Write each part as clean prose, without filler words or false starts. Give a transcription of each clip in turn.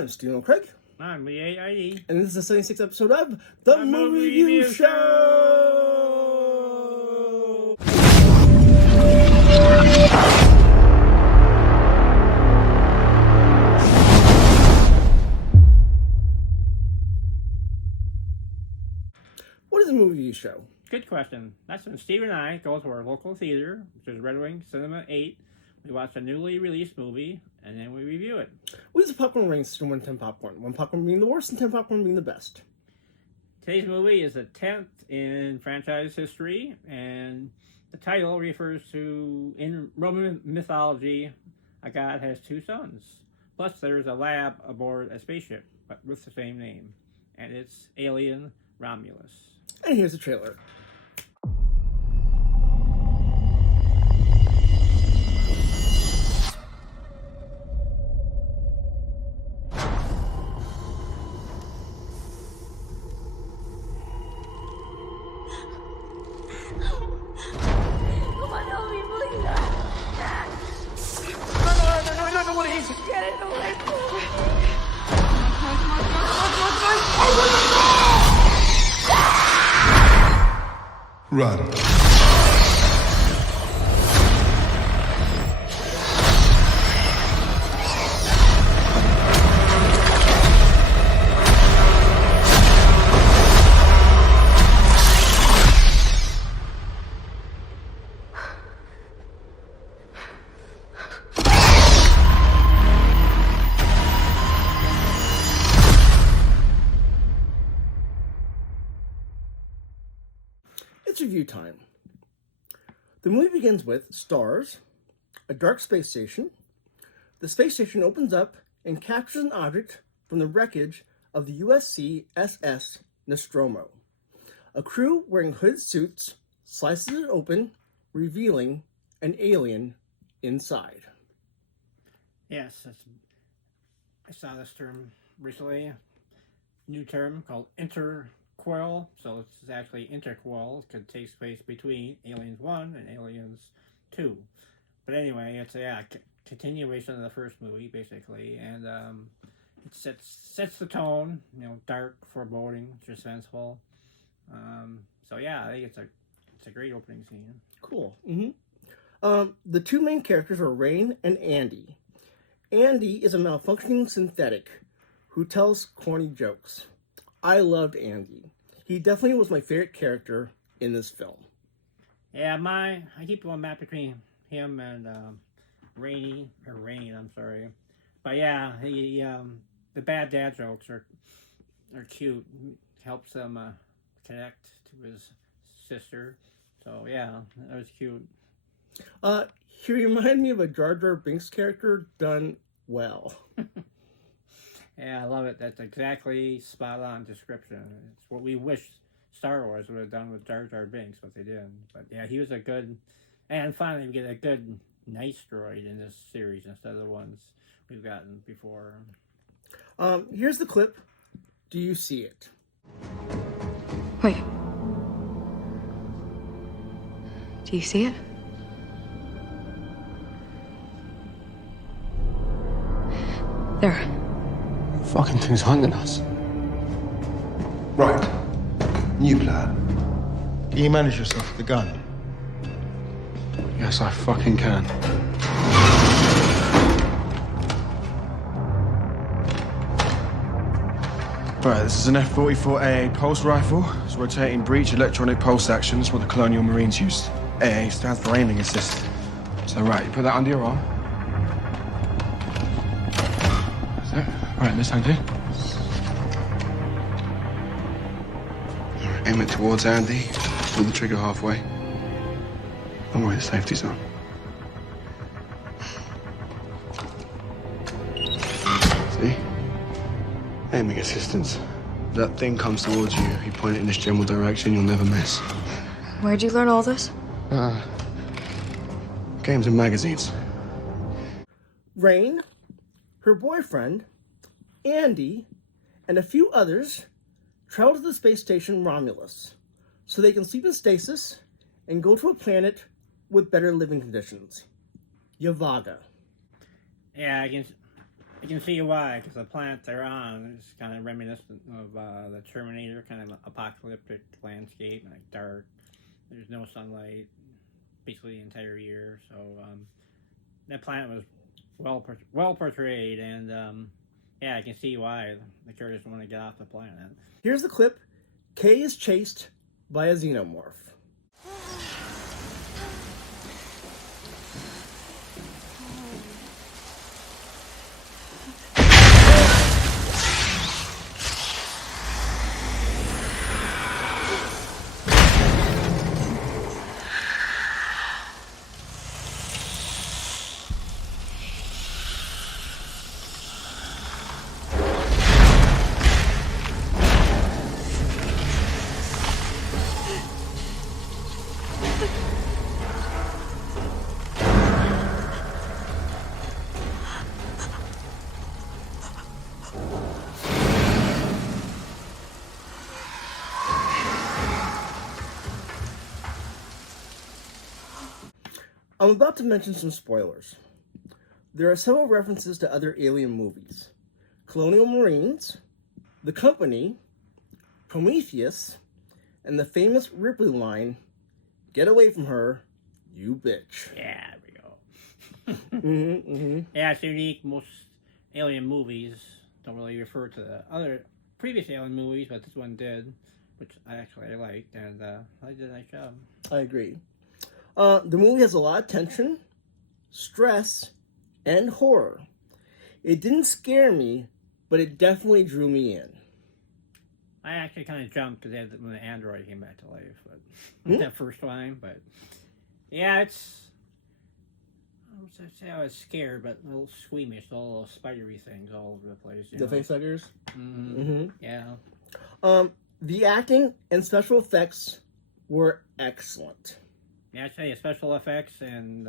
I'm Stephen Craig. I'm the AID. And this is the 76th episode of The Movie Review Show! What is a movie review show? Good question. That's when Steve and I go to our local theater, which is Red Wing Cinema 8. We watch a newly released movie, and then we review it. We use a popcorn rating system, 1 to 10 popcorn. 1 popcorn being the worst and 10 popcorn being the best. Today's movie is the 10th in franchise history, and the title refers to, in Roman mythology, a god has 2 sons. Plus, there's a lab aboard a spaceship, but with the same name. And it's Alien Romulus. And here's the trailer. Get it away from me. Run. It's review time. The movie begins with stars, a dark space station. The space station opens up and captures an object from the wreckage of the USC SS Nostromo. A crew wearing hooded suits slices it open, revealing an alien inside. Yes, I saw this term recently. New term called interquel. So it's actually interquel because it takes place between Aliens 1 and Aliens 2. But anyway, it's a continuation of the first movie, basically. And it sets the tone, dark, foreboding, suspenseful. So yeah, I think it's a great opening scene. Cool. The 2 main characters are Rain and Andy. Andy is a malfunctioning synthetic who tells corny jokes. I loved Andy. He definitely was my favorite character in this film. Yeah, I keep going back between him and Rain, I'm sorry. But yeah, the bad dad jokes are cute. Helps them connect to his sister. So yeah, that was cute. He reminded me of a Jar Jar Binks character done well. Yeah, I love it. That's exactly spot on description. It's what we wish Star Wars would have done with Jar Jar Binks, but they didn't. But yeah, he was a good, and finally we get a good, nice droid in this series instead of the ones we've gotten before. Here's the clip. Do you see it? Wait. Do you see it? There. Fucking thing's hunting us. Right. New plan. Can you manage yourself with the gun? Yes, I fucking can. Right, this is an F-44 AA pulse rifle. It's rotating breech electronic pulse action. It's what the Colonial Marines used. AA stands for aiming assist. So, right, you put that under your arm. So, right, this time, too. Aim it towards Andy. Pull the trigger halfway. Don't worry, the safety's on. See? Aiming assistance. If that thing comes towards you, you point it in this general direction, you'll never miss. Where'd you learn all this? Games and magazines. Rain, her boyfriend, Andy, and a few others travel to the space station Romulus so they can sleep in stasis and go to a planet with better living conditions. Yavaga. Yeah, You can see why, because the planet they're on is kind of reminiscent of the Terminator, kind of apocalyptic landscape, like dark. There's no sunlight, basically the entire year. So that planet was well portrayed, and yeah, I can see why the characters want to get off the planet. Here's the clip. Kay is chased by a xenomorph. I'm about to mention some spoilers. There are several references to other Alien movies. Colonial Marines, The Company, Prometheus, and the famous Ripley line, "Get away from her, you bitch." Yeah, there we go. Yeah, it's unique. Most Alien movies don't really refer to the other previous Alien movies, but this one did, which I liked, and I did a nice job. I agree. The movie has a lot of tension, stress, and horror. It didn't scare me, but it definitely drew me in. I actually kind of jumped when the android came back to life, but that first time. But yeah, it's. I would say I was scared, but a little squeamish, all little spidery things all over the place. The facehuggers? Yeah. The acting and special effects were excellent. Yeah, I'd say special effects and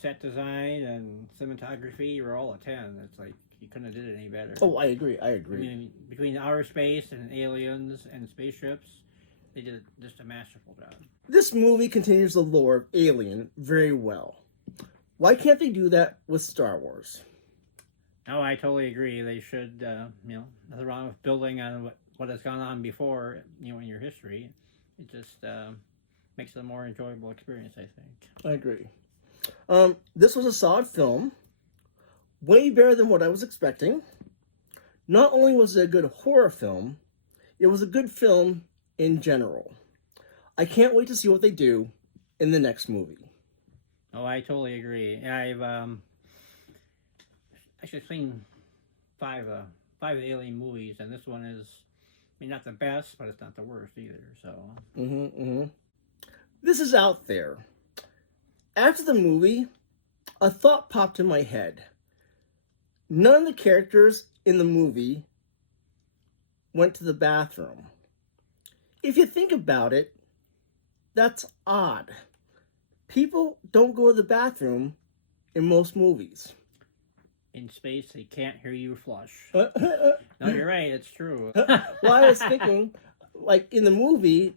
set design and cinematography were all a 10. It's like you couldn't have did it any better. Oh, I agree. I mean, between outer space and aliens and spaceships, they did just a masterful job. This movie continues the lore of Alien very well. Why can't they do that with Star Wars? Oh, I totally agree. They should, nothing wrong with building on what has gone on before, in your history. It just makes it a more enjoyable experience, I think. I agree. This was a solid film. Way better than what I was expecting. Not only was it a good horror film, it was a good film in general. I can't wait to see what they do in the next movie. Oh, I totally agree. I've actually seen five of the Alien movies, and this one is, not the best, but it's not the worst either. So. This is out there. After the movie, a thought popped in my head. None of the characters in the movie went to the bathroom. If you think about it, that's odd. People don't go to the bathroom in most movies. In space, they can't hear you flush. No, you're right. It's true. Well, I was thinking, like, in the movie,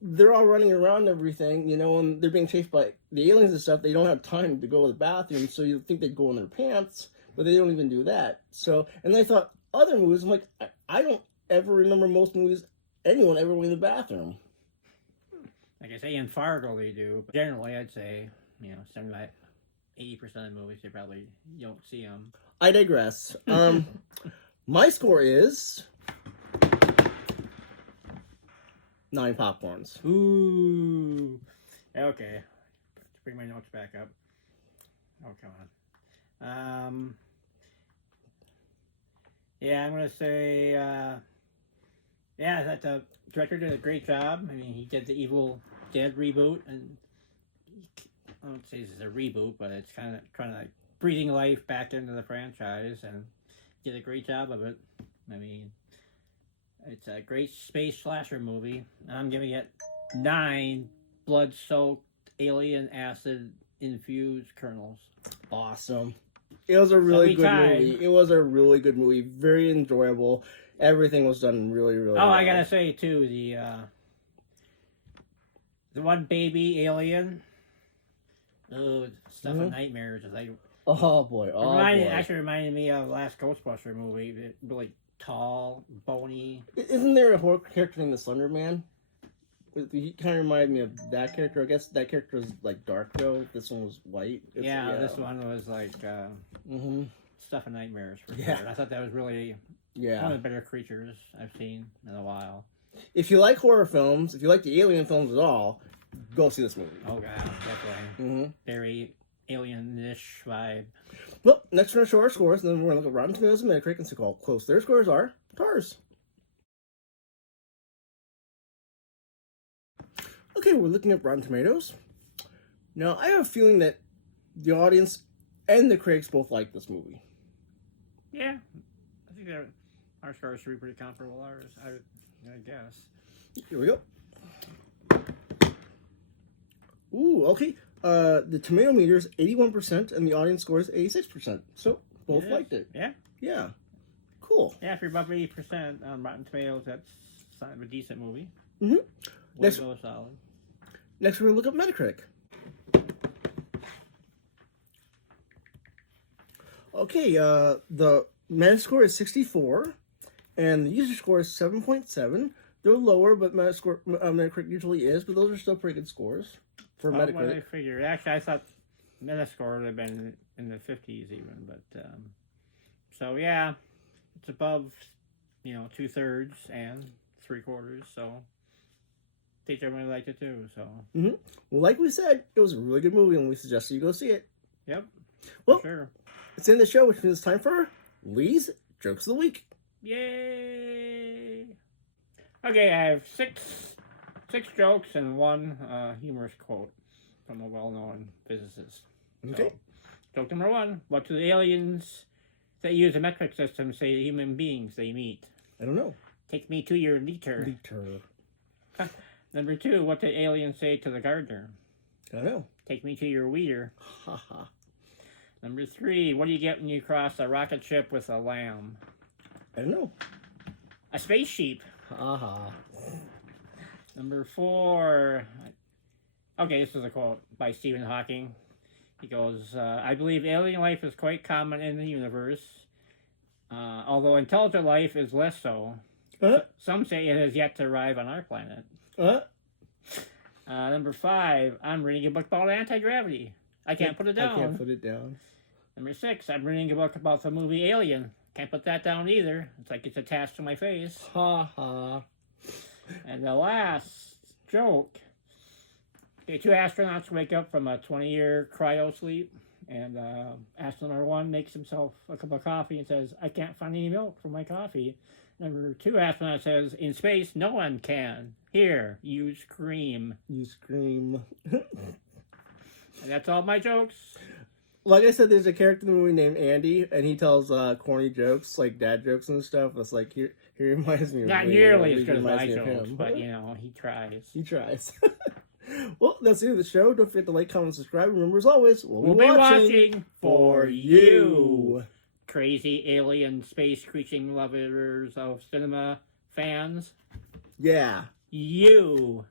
they're all running around and everything, and they're being chased by the aliens and stuff. They don't have time to go to the bathroom, so you think they'd go in their pants, but they don't even do that. So, and I thought, other movies, I'm like, I don't ever remember most movies anyone ever went to the bathroom. Like I say, in Fargo they do, but generally I'd say, 75, 80% of movies, they probably don't see them. I digress. My score is 9 popcorns. Ooh. Okay. Let's bring my notes back up. Oh, come on. Yeah, I'm going to say, that the director did a great job. I mean, he did the Evil Dead reboot, and I don't say this is a reboot, but it's kind of trying to breathing life back into the franchise, and did a great job of it. I mean, it's a great space slasher movie. I'm giving it 9 blood-soaked alien acid-infused kernels. Awesome. It was a really good movie. It was a really good movie. Very enjoyable. Everything was done really, really well. I gotta say, too, the one baby alien, stuff of nightmares. Oh boy. Oh boy. Actually reminded me of the last Ghostbuster movie. Really tall, bony. Isn't there a horror character named the Slender Man? He kind of reminded me of that character. I guess that character was like dark though. This one was white. This one was like stuff of nightmares for sure. I thought that was really one of the better creatures I've seen in a while. If you like horror films, if you like the Alien films at all, go see this movie. Oh god, definitely. Very alien-ish vibe. Well, next we're going to show our scores, and then we're going to look at Rotten Tomatoes and Metacritic and see how close their scores are to ours. Okay, we're looking at Rotten Tomatoes. Now, I have a feeling that the audience and the critics both like this movie. Yeah, I think our scores should be pretty comparable. Ours, I guess. Here we go. Ooh, okay. The tomato meter is 81% and the audience score is 86%. So both liked it. Yeah. Yeah. Cool. Yeah, if you're above 80% on Rotten Tomatoes, that's kind of a decent movie. Next, solid. Next, we're going to look at Metacritic. Okay, the Metascore is 64 and the user score is 7.7. They're lower, but Metacritic usually is, but those are still pretty good scores for Metacritic. What I figured. Actually, I thought Metascore would have been in the 50s even, but so yeah, it's above 2/3 and 3/4. So I think everybody liked it too. So well, like we said, it was a really good movie, and we suggest you go see it. Yep. Well, sure. It's the end of the show, which means it's time for Lee's Jokes of the Week. Yay! Okay, I have six jokes and one humorous quote from a well-known physicist. Okay. So, joke number 1. What do the aliens that use a metric system say to human beings they meet? I don't know. Take me to your liter. Number 2. What do aliens say to the gardener? I don't know. Take me to your weeder. Ha ha. Number 3. What do you get when you cross a rocket ship with a lamb? I don't know. A space sheep. Ha ha. Number 4. Okay, this is a quote by Stephen Hawking. He goes, I believe alien life is quite common in the universe, although intelligent life is less so. Some say it has yet to arrive on our planet. Number 5, I'm reading a book about anti-gravity. I can't put it down. I can't put it down. Number 6, I'm reading a book about the movie Alien. Can't put that down either. It's like it's attached to my face. Ha ha. And the last joke. Okay, 2 astronauts wake up from a 20-year cryo sleep. And astronaut number 1 makes himself a cup of coffee and says, I can't find any milk for my coffee. Number 2 astronaut says, in space, no one can. Here, you scream. You scream. And that's all my jokes. Like I said, there's a character in the movie named Andy, and he tells corny jokes, like dad jokes and stuff. It's like, he reminds me of Not me. nearly as good as my Reminds me of jokes, him. but, he tries. He tries. Well, that's the end of the show. Don't forget to like, comment, subscribe. Remember, as always, we'll be watching for you. Crazy alien space creature lovers of cinema fans. Yeah. You.